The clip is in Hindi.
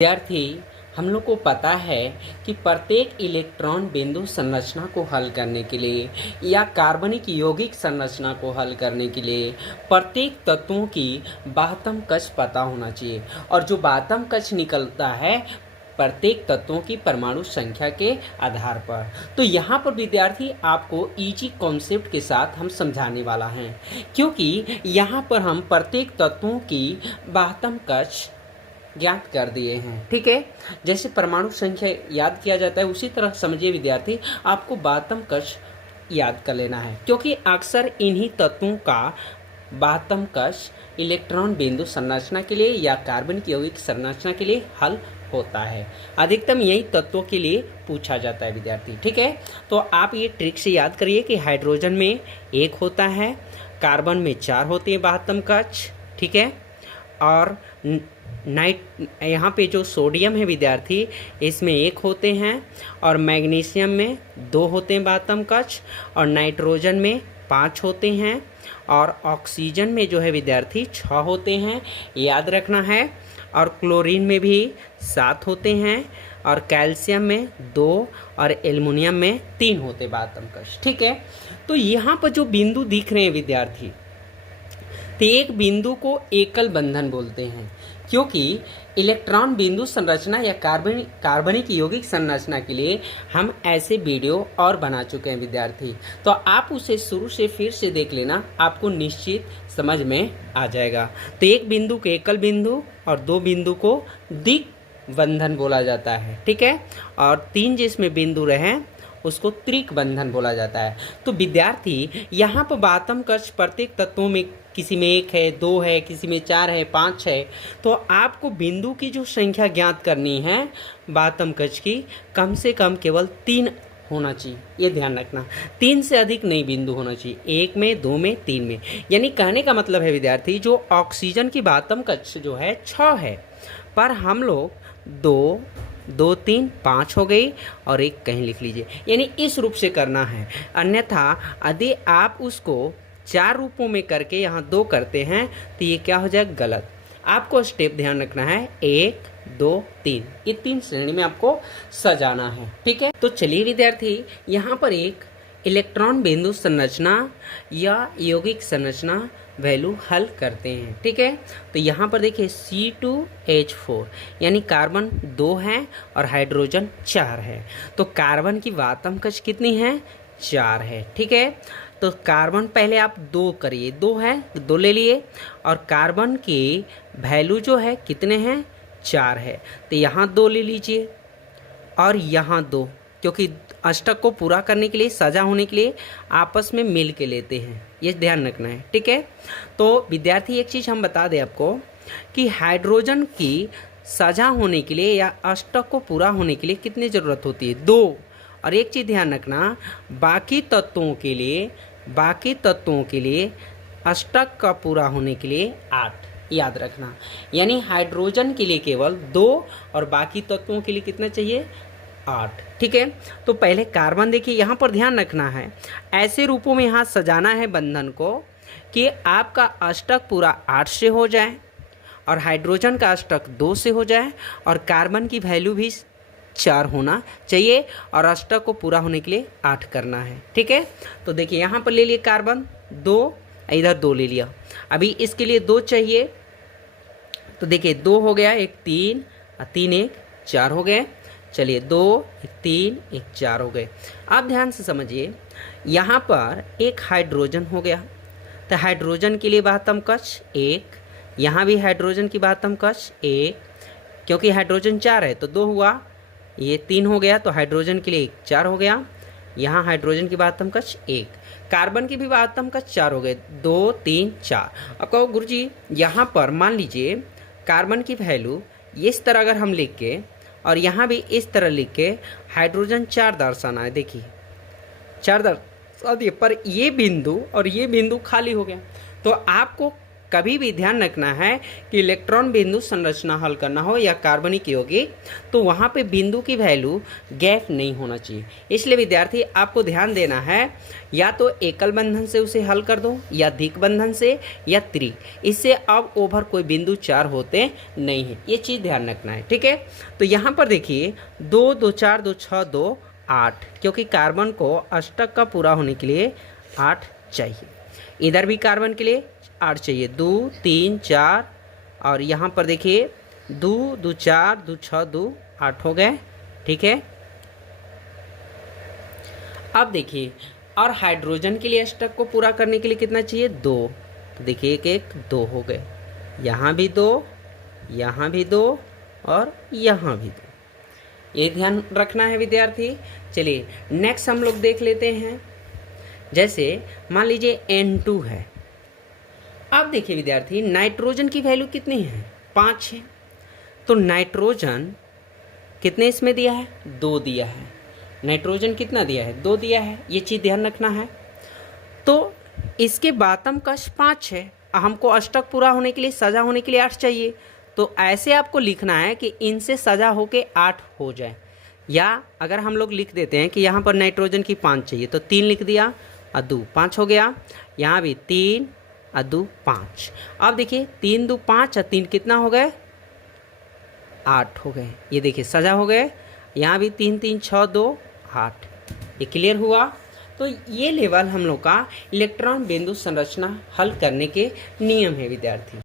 विद्यार्थी, हम लोग को पता है कि प्रत्येक इलेक्ट्रॉन बिंदु संरचना को हल करने के लिए या कार्बनिक यौगिक संरचना को हल करने के लिए प्रत्येक तत्वों की बाह्यतम कक्ष पता होना चाहिए। और जो बाह्यतम कक्ष निकलता है प्रत्येक तत्वों की परमाणु संख्या के आधार पर। तो यहाँ पर विद्यार्थी आपको इजी कॉन्सेप्ट के साथ हम समझाने वाला हैं, क्योंकि यहाँ पर हम प्रत्येक तत्वों की बाह्यतम कक्ष ज्ञात कर दिए हैं। ठीक है, जैसे परमाणु संख्या याद किया जाता है उसी तरह समझिए विद्यार्थी, आपको बाह्यतम कक्ष याद कर लेना है, क्योंकि अक्सर इन्हीं तत्वों का बाह्यतम कक्ष इलेक्ट्रॉन बिंदु संरचना के लिए या कार्बनिक यौगिक संरचना के लिए हल होता है। अधिकतम यही तत्वों के लिए पूछा जाता है विद्यार्थी। ठीक है, तो आप ये ट्रिक से याद करिए कि हाइड्रोजन में 1 होता है, कार्बन में 4 होते हैं बाह्यतम कक्ष। ठीक है, और यहाँ पे जो सोडियम है विद्यार्थी, इसमें 1 होते हैं, और मैग्नीशियम में 2 होते हैं बाह्यतम कक्ष, और नाइट्रोजन में 5 होते हैं, और ऑक्सीजन में जो है विद्यार्थी 6 होते हैं, याद रखना है। और क्लोरीन में भी 7 होते हैं, और कैल्शियम में 2, और एल्युमिनियम में 3 होते बाह्यतम कक्ष। ठीक है, तो यहाँ पर जो बिंदु दिख रहे हैं विद्यार्थी, तो एक बिंदु को एकल बंधन बोलते हैं, क्योंकि इलेक्ट्रॉन बिंदु संरचना या कार्बनिक यौगिक संरचना के लिए हम ऐसे वीडियो और बना चुके हैं विद्यार्थी। तो आप उसे शुरू से फिर से देख लेना, आपको निश्चित समझ में आ जाएगा। तो एक बिंदु को एकल बिंदु और 2 बिंदु को द्विबंधन बोला जाता है। ठीक है, और 3 जिसमें बिंदु रहे उसको त्रिक बंधन बोला जाता है। तो विद्यार्थी, यहाँ पर बाह्यतम कक्ष प्रत्येक तत्वों में किसी में 1 है, 2 है, किसी में 4 है, 5 है। तो आपको बिंदु की जो संख्या ज्ञात करनी है बाह्यतम कक्ष की, कम से कम केवल 3 होना चाहिए, ये ध्यान रखना। 3 से अधिक नहीं बिंदु होना चाहिए, 1 में, 2 में, 3 में। यानी कहने का मतलब है विद्यार्थी, जो ऑक्सीजन की बाह्यतम कक्ष जो है 6 है, पर हम लोग 2, 2, 3, 5 हो गई, और 1 कहीं लिख लीजिए। यानी इस रूप से करना है, अन्यथा यदि आप उसको 4 रूपों में करके यहाँ 2 करते हैं तो ये क्या हो जाएगा, गलत। आपको स्टेप ध्यान रखना है, 1, 2, 3, ये 3 श्रेणी में आपको सजाना है। ठीक है, तो चलिए विद्यार्थी, यहाँ पर एक इलेक्ट्रॉन बिंदु संरचना या यौगिक संरचना वैल्यू हल करते हैं। ठीक है, तो यहाँ पर देखिए C2H4 यानी कार्बन 2 है और हाइड्रोजन 4 है। तो कार्बन की बाह्यतम कक्ष कितनी है, 4 है। ठीक है, तो कार्बन पहले आप 2 करिए, 2 है, 2 ले लिए, और कार्बन की वैल्यू जो है कितने हैं, 4 है। तो यहाँ 2 ले लीजिए, और यहाँ 2, क्योंकि अष्टक को पूरा करने के लिए, सजा होने के लिए आपस में मिल के लेते हैं, ये ध्यान रखना है। ठीक है, तो विद्यार्थी एक चीज़ हम बता दें आपको कि हाइड्रोजन की सजा होने के लिए या अष्टक को पूरा होने के लिए कितनी ज़रूरत होती है, 2। और एक चीज़ ध्यान रखना, बाकी तत्वों के लिए अष्टक का पूरा होने के लिए 8, याद रखना। यानी हाइड्रोजन के लिए केवल 2 और बाकी तत्वों के लिए कितना चाहिए, 8। ठीक है, तो पहले कार्बन देखिए, यहाँ पर ध्यान रखना है, ऐसे रूपों में यहाँ सजाना है बंधन को कि आपका अष्टक पूरा 8 से हो जाए, और हाइड्रोजन का अष्टक 2 से हो जाए, और कार्बन की वैल्यू भी 4 होना चाहिए, और अष्टक को पूरा होने के लिए 8 करना है। ठीक है, तो देखिए यहाँ पर ले लिए कार्बन 2, इधर 2 ले लिया, अभी इसके लिए 2 चाहिए। तो देखिए 2 हो गया, 1 3, 3 1 4 हो गए। चलिए 2 1 3 1 4 हो गए। आप ध्यान से समझिए, यहाँ पर एक हाइड्रोजन हो गया, तो हाइड्रोजन के लिए बाह्यतम कक्ष 1, यहाँ भी हाइड्रोजन की बाह्यतम कक्ष 1, क्योंकि हाइड्रोजन 4 है तो 2 हुआ, ये 3 हो गया, तो हाइड्रोजन के लिए 4 हो गया। यहाँ हाइड्रोजन की बाह्यतम कक्ष 1, कार्बन की भी बाह्यतम कक्ष 4 हो गए, 2 3 4। अब कहो गुरुजी, यहाँ पर मान लीजिए कार्बन की वैल्यू इस तरह अगर हम लिख के, और यहाँ भी इस तरह लिख के हाइड्रोजन 4 दर्शाना है, देखिए 4 दर्शा दिए, पर ये बिंदु और ये बिंदु खाली हो गया। तो आपको कभी भी ध्यान रखना है कि इलेक्ट्रॉन बिंदु संरचना हल करना हो या कार्बनिक यौगिक, तो वहाँ पे बिंदु की वैल्यू गैप नहीं होना चाहिए। इसलिए विद्यार्थी आपको ध्यान देना है, या तो एकल बंधन से उसे हल कर दो, या द्विक बंधन से, या त्रि। इससे अब ओवर कोई बिंदु 4 होते नहीं है, ये चीज़ ध्यान रखना है, ठीक है। तो यहाँ पर देखिए 2 2 4 2 6 2 8, क्योंकि कार्बन को अष्टक का पूरा होने के लिए 8 चाहिए। इधर भी कार्बन के लिए 8 चाहिए, 2 3 4, और यहाँ पर देखिए 2 2 4 2 6 2 8 हो गए, ठीक है। अब देखिए, और हाइड्रोजन के लिए अष्टक को पूरा करने के लिए कितना चाहिए? 2। तो देखिए 1 1 2 हो गए, यहाँ भी 2, यहाँ भी 2, और यहाँ भी 2। ये ध्यान रखना है विद्यार्थी। चलिए नेक्स्ट हम लोग देख लेते हैं। जैसे मान लीजिए N2 है। अब देखिए विद्यार्थी, नाइट्रोजन की वैल्यू कितनी है? 5 है। तो नाइट्रोजन कितने इसमें दिया है? 2 दिया है। नाइट्रोजन कितना दिया है? 2 दिया है, ये चीज़ ध्यान रखना है। तो इसके बातम कश 5 है, हमको अष्टक पूरा होने के लिए, सजा होने के लिए 8 चाहिए। तो ऐसे आपको लिखना है कि इनसे सजा होके 8 हो जाए, या अगर हम लोग लिख देते हैं कि यहाँ पर नाइट्रोजन की 5 चाहिए, तो 3 लिख दिया, अदू 5 हो गया। यहाँ भी 3 अदू 5। अब देखिए 3 2 5 और 3 कितना हो गए? 8 हो गए। ये देखिए सजा हो गए। यहाँ भी 3 3 6 2 8। ये क्लियर हुआ। तो ये लेवल हम लोग का इलेक्ट्रॉन बिंदु संरचना हल करने के नियम है विद्यार्थी।